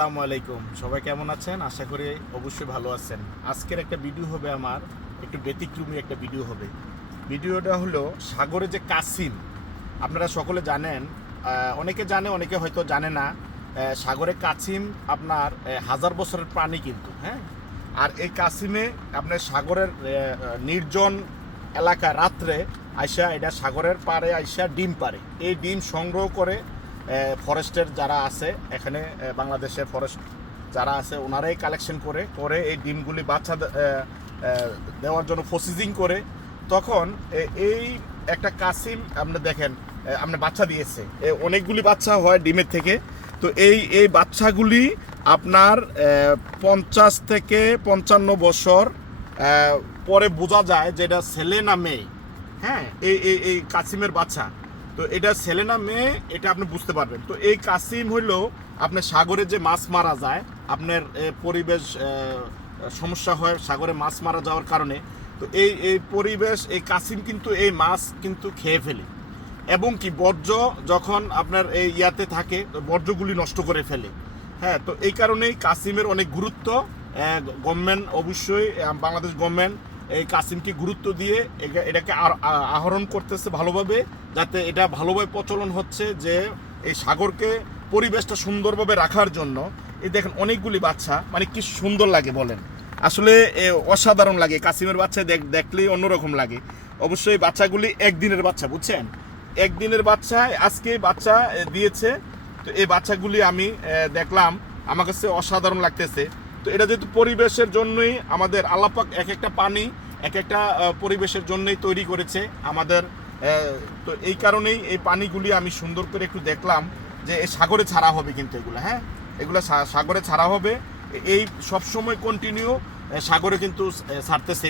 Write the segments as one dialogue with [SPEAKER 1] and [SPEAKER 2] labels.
[SPEAKER 1] আসসালামু আলাইকুম। সবাই কেমন আছেন? আশা করি অবশ্যই ভালো আছেন। আজকের একটা ভিডিও হবে আমার, একটু ব্যতিক্রমী একটা ভিডিও হবে। ভিডিওটা হলো সাগরে যে কাসিম, আপনারা সকলে জানেন অনেকে জানে, অনেকে হয়তো জানে না সাগরে কাসিম আপনার হাজার বছরের প্রাণী কিন্তু হ্যাঁ? আর এই কাসিমে আপনার সাগরের নির্জন এলাকা রাত্রে আইসা, এটা সাগরের পাড়ে আইসা ডিম পারে এই ডিম সংগ্রহ করে ফরেস্টের যারা আছে এখানে আহ, বাংলাদেশের ফরেস্ট যারা আছে ওনারাই কালেকশন করে করে এই ডিমগুলি বাচ্চা দেওয়ার জন্য প্রসেসিং করে। তখন এই একটা কাসিম আপনি দেখেন আপনি বাচ্চা দিয়েছে। অনেকগুলি বাচ্চা হয় ডিমের থেকে। তো এই এই বাচ্চাগুলি আপনার পঞ্চাশ থেকে পঞ্চান্ন বছর পরে বোঝা যায় যে এটা ছেলে না মেয়ে। হ্যাঁ এই এই কাসিমের বাচ্চা। তো এটা ছেলে না মেয়ে, এটা আপনি বুঝতে পারবেন। তো এই কাসিম হইল আপনার সাগরে যে মাছ মারা যায়, আপনার পরিবেশ সমস্যা হয় সাগরে মাছ মারা যাওয়ার কারণে। তো এই এই পরিবেশ, এই কাসিম কিন্তু এই মাছ কিন্তু খেয়ে ফেলে। এবং কি বর্জ্য যখন আপনার এই ইয়াতে থাকে বর্জ্যগুলি নষ্ট করে ফেলে। হ্যাঁ তো এই কারণেই কাসিমের অনেক গুরুত্ব। গভর্নমেন্ট অবশ্যই বাংলাদেশ গভর্নমেন্ট এই কাসিমকে গুরুত্ব দিয়ে এটাকে আহরণ করতেছে ভালোভাবে। যাতে এটা ভালোভাবে প্রচলন হচ্ছে যে এই সাগরকে পরিবেশটা সুন্দরভাবে রাখার জন্য। এই দেখেন অনেকগুলি বাচ্চা মানে কি সুন্দর লাগে বলেন। আসলে অসাধারণ লাগে, কাসিমের বাচ্চা দেখ, দেখলেই অন্যরকম লাগে। অবশ্যই বাচ্চাগুলি একদিনের বাচ্চা, বুঝছেন? একদিনের বাচ্চা, আজকে বাচ্চা দিয়েছে। তো এই বাচ্চাগুলি আমি দেখলাম, আমার কাছে অসাধারণ লাগতেছে। তো এটা যেহেতু পরিবেশের জন্যই আমাদের আল্লাপাক এক একটা পানি, এক একটা পরিবেশের জন্যই তৈরি করেছে আমাদের তো এই কারণেই এই পানিগুলি আমি সুন্দর করে একটু দেখলাম যে সাগরে ছাড়া হবে কিন্তু এগুলো হ্যাঁ? এগুলো সাগরে ছাড়া হবে। এই সবসময় কন্টিনিউ সাগরে কিন্তু ছাড়তেছে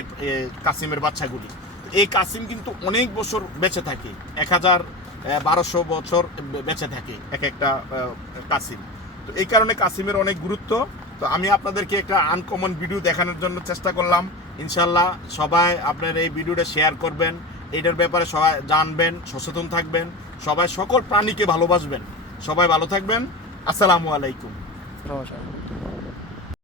[SPEAKER 1] কাসিমের বাচ্চাগুলি। এই কাসিম কিন্তু অনেক বছর বেঁচে থাকে, এক হাজার বারোশো বছর বেঁচে থাকে এক একটা কাসিম। তো এই কারণে কাসিমের অনেক গুরুত্ব। তো আমি আপনাদেরকে একটা আনকমন ভিডিও দেখানোর জন্য চেষ্টা করলাম। ইনশাল্লাহ সবাই আপনার এই ভিডিওটা শেয়ার করবেন। এটার ব্যাপারে সবাই জানবেন, সচেতন থাকবেন, সবাই সকল প্রাণীকে ভালোবাসবেন। সবাই ভালো থাকবেন। আসসালামু আলাইকুম।
[SPEAKER 2] নমস্কার।